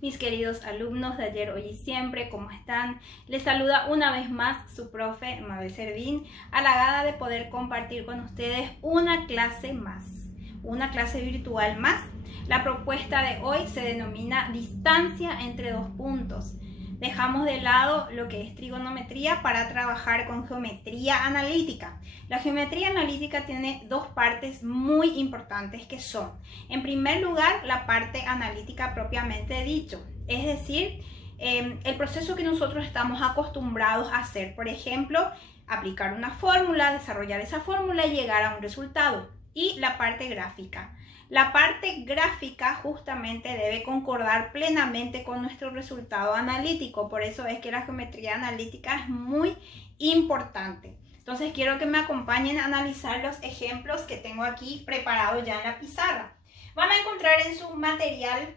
mis queridos alumnos de ayer, hoy y siempre, ¿cómo están? Les saluda una vez más su profe Mabel Servín, halagada de poder compartir con ustedes una clase más, una clase virtual más. La propuesta de hoy se denomina distancia entre dos puntos. Dejamos de lado lo que es trigonometría para trabajar con geometría analítica. La geometría analítica tiene dos partes muy importantes que son, en primer lugar, la parte analítica propiamente dicho, es decir, el proceso que nosotros estamos acostumbrados a hacer, por ejemplo, aplicar una fórmula, desarrollar esa fórmula y llegar a un resultado, y la parte gráfica. La parte gráfica justamente debe concordar plenamente con nuestro resultado analítico, por eso es que la geometría analítica es muy importante. Entonces quiero que me acompañen a analizar los ejemplos que tengo aquí preparados ya en la pizarra. Van a encontrar en su material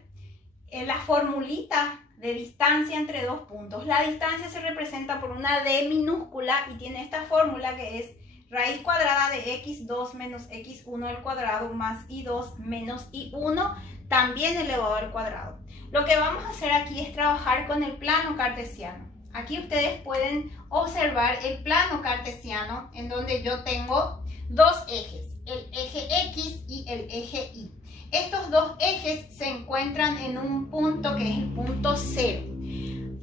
la formulita de distancia entre dos puntos. La distancia se representa por una D minúscula y tiene esta fórmula que es raíz cuadrada de x2 menos x1 al cuadrado más y2 menos y1 también elevado al cuadrado. Lo que vamos a hacer aquí es trabajar con el plano cartesiano. Aquí ustedes pueden observar el plano cartesiano en donde yo tengo dos ejes, el eje X y el eje Y. Estos dos ejes se encuentran en un punto que es el punto 0.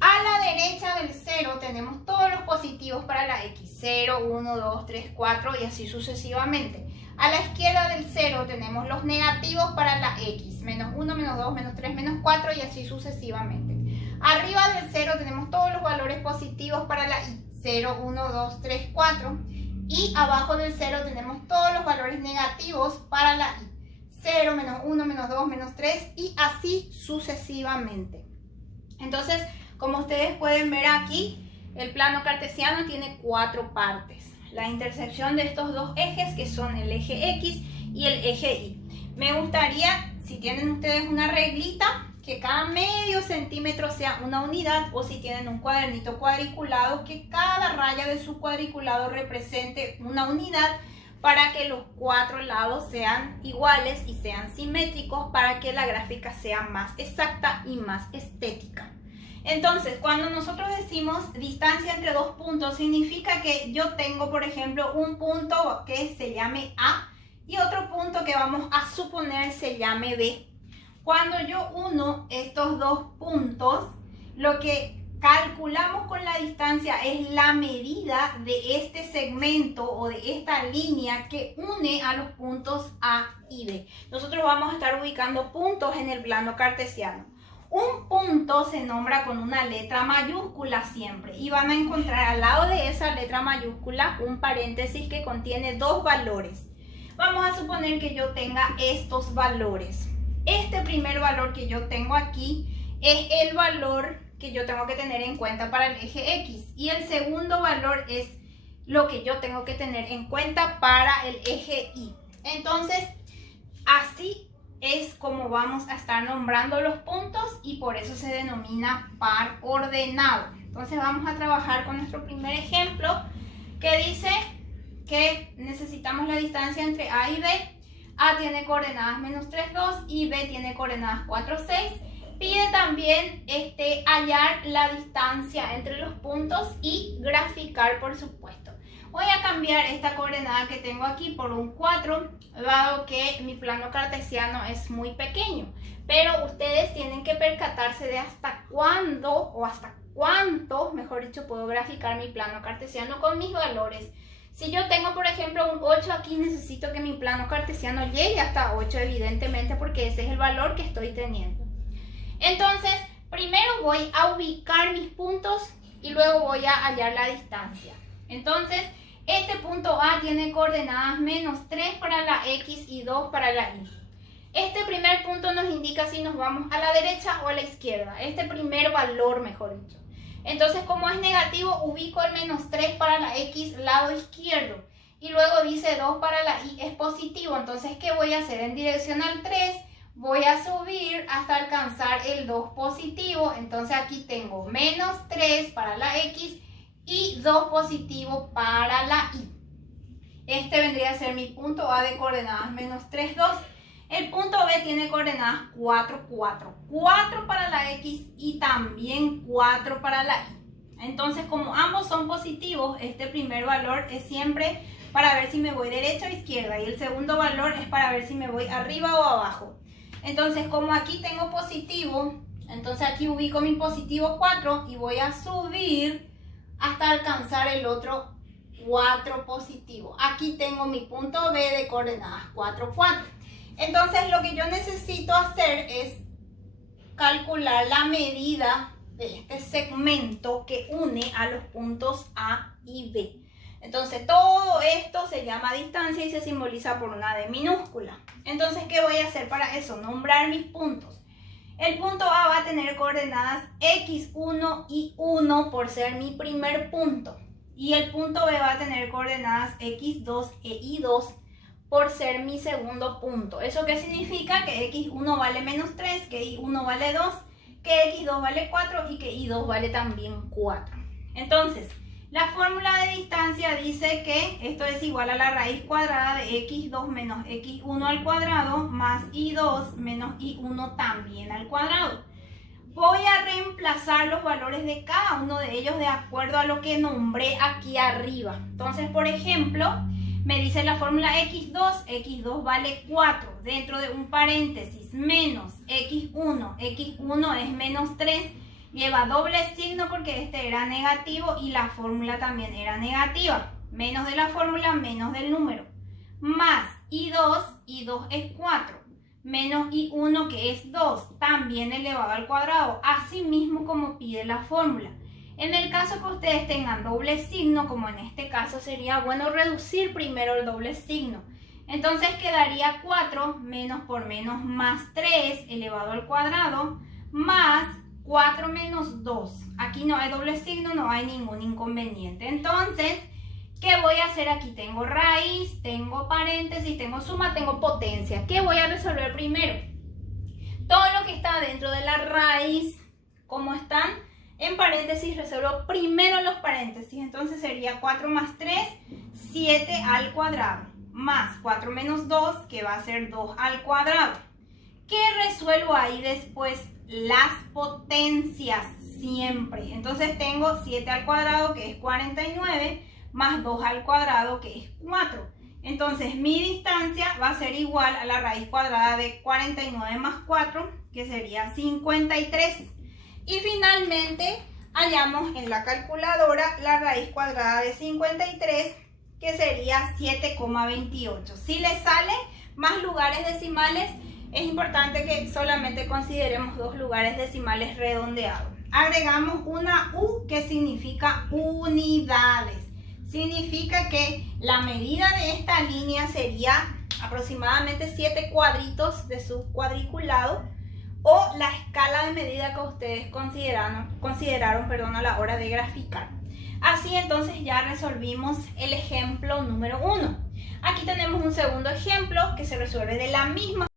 A la derecha del 0 tenemos todos los positivos para la X, 0, 1, 2, 3, 4 y así sucesivamente. A la izquierda del 0 tenemos los negativos para la X, menos 1, menos 2, menos 3, menos 4 y así sucesivamente. Arriba del 0 tenemos todos los valores positivos para la Y, 0, 1, 2, 3, 4. Y abajo del 0 tenemos todos los valores negativos para la Y, 0, menos 1, menos 2, menos 3 y así sucesivamente. Entonces, como ustedes pueden ver aquí, el plano cartesiano tiene cuatro partes. La intersección de estos dos ejes, que son el eje X y el eje Y. Me gustaría, si tienen ustedes una reglita, que cada medio centímetro sea una unidad, o si tienen un cuadernito cuadriculado, que cada raya de su cuadriculado represente una unidad para que los cuatro lados sean iguales y sean simétricos, para que la gráfica sea más exacta y más estética. Entonces, cuando nosotros decimos distancia entre dos puntos, significa que yo tengo, por ejemplo, un punto que se llame A y otro punto que vamos a suponer se llame B. Cuando yo uno estos dos puntos, lo que calculamos con la distancia es la medida de este segmento o de esta línea que une a los puntos A y B. Nosotros vamos a estar ubicando puntos en el plano cartesiano. Un punto se nombra con una letra mayúscula siempre y van a encontrar al lado de esa letra mayúscula un paréntesis que contiene dos valores. Vamos a suponer que yo tenga estos valores. Este primer valor que yo tengo aquí es el valor que yo tengo que tener en cuenta para el eje X y el segundo valor es lo que yo tengo que tener en cuenta para el eje Y. Entonces, así es como vamos a estar nombrando los puntos y por eso se denomina par ordenado. Entonces vamos a trabajar con nuestro primer ejemplo que dice que necesitamos la distancia entre A y B. A tiene coordenadas menos 3, 2 y B tiene coordenadas 4, 6. Pide también hallar la distancia entre los puntos y graficar, por supuesto. Voy a cambiar esta coordenada que tengo aquí por un 4, dado que mi plano cartesiano es muy pequeño. Pero ustedes tienen que percatarse de hasta cuándo o hasta cuánto, mejor dicho, puedo graficar mi plano cartesiano con mis valores. Si yo tengo, por ejemplo, un 8 aquí, necesito que mi plano cartesiano llegue hasta 8, evidentemente, porque ese es el valor que estoy teniendo. Entonces, primero voy a ubicar mis puntos y luego voy a hallar la distancia. Entonces, este punto A tiene coordenadas menos 3 para la X y 2 para la Y. Este primer punto nos indica si nos vamos a la derecha o a la izquierda. Este primer valor, mejor dicho. Entonces, como es negativo, ubico el menos 3 para la X, lado izquierdo. Y luego dice 2 para la Y es positivo. Entonces, ¿qué voy a hacer? En dirección al 3, voy a subir hasta alcanzar el 2 positivo. Entonces, aquí tengo menos 3 para la X y 2 positivo para la Y. Este vendría a ser mi punto A de coordenadas menos 3, 2. El punto B tiene coordenadas 4, 4. 4 para la X y también 4 para la Y. Entonces, como ambos son positivos, este primer valor es siempre para ver si me voy derecha o izquierda. Y el segundo valor es para ver si me voy arriba o abajo. Entonces, como aquí tengo positivo, entonces aquí ubico mi positivo 4 y voy a subir hasta alcanzar el otro 4 positivo. Aquí tengo mi punto B de coordenadas 4, 4. Entonces lo que yo necesito hacer es calcular la medida de este segmento que une a los puntos A y B. Entonces todo esto se llama distancia y se simboliza por una D minúscula. Entonces, ¿qué voy a hacer para eso? Nombrar mis puntos. El punto A va a tener coordenadas X1 y 1 por ser mi primer punto. Y el punto B va a tener coordenadas X2 e Y2 por ser mi segundo punto. ¿Eso qué significa? Que X1 vale menos 3, que Y1 vale 2, que X2 vale 4 y que Y2 vale también 4. Entonces, la fórmula de distancia dice que esto es igual a la raíz cuadrada de X2 menos X1 al cuadrado más Y2 menos Y1 también al cuadrado. Voy a reemplazar los valores de cada uno de ellos de acuerdo a lo que nombré aquí arriba. Entonces, por ejemplo, me dice la fórmula X2 vale 4, dentro de un paréntesis, menos X1 es menos 3, lleva doble signo porque este era negativo y la fórmula también era negativa, menos de la fórmula, menos del número, más Y2 es 4, menos Y1 que es 2, también elevado al cuadrado, así mismo como pide la fórmula. En el caso que ustedes tengan doble signo, como en este caso, sería bueno reducir primero el doble signo. Entonces quedaría 4 menos por menos más 3 elevado al cuadrado más 4 menos 2. Aquí no hay doble signo, no hay ningún inconveniente. Entonces, ¿qué voy a hacer aquí? Tengo raíz, tengo paréntesis, tengo suma, tengo potencia. ¿Qué voy a resolver primero? Todo lo que está dentro de la raíz, como están en paréntesis, resuelvo primero los paréntesis. Entonces sería 4 más 3, 7 al cuadrado, más 4 menos 2, que va a ser 2 al cuadrado. ¿Qué resuelvo ahí después? Las potencias siempre. Entonces tengo 7 al cuadrado, que es 49, más 2 al cuadrado, que es 4. Entonces mi distancia va a ser igual a la raíz cuadrada de 49 más 4, que sería 53. Y finalmente hallamos en la calculadora la raíz cuadrada de 53, que sería 7,28. Si les salen más lugares decimales, es importante que solamente consideremos 2 lugares decimales redondeados. Agregamos una U que significa unidades. Significa que la medida de esta línea sería aproximadamente 7 cuadritos de su cuadriculado, o la escala de medida que ustedes consideraron a la hora de graficar. Así entonces ya resolvimos el ejemplo número 1. Aquí tenemos un segundo ejemplo que se resuelve de la misma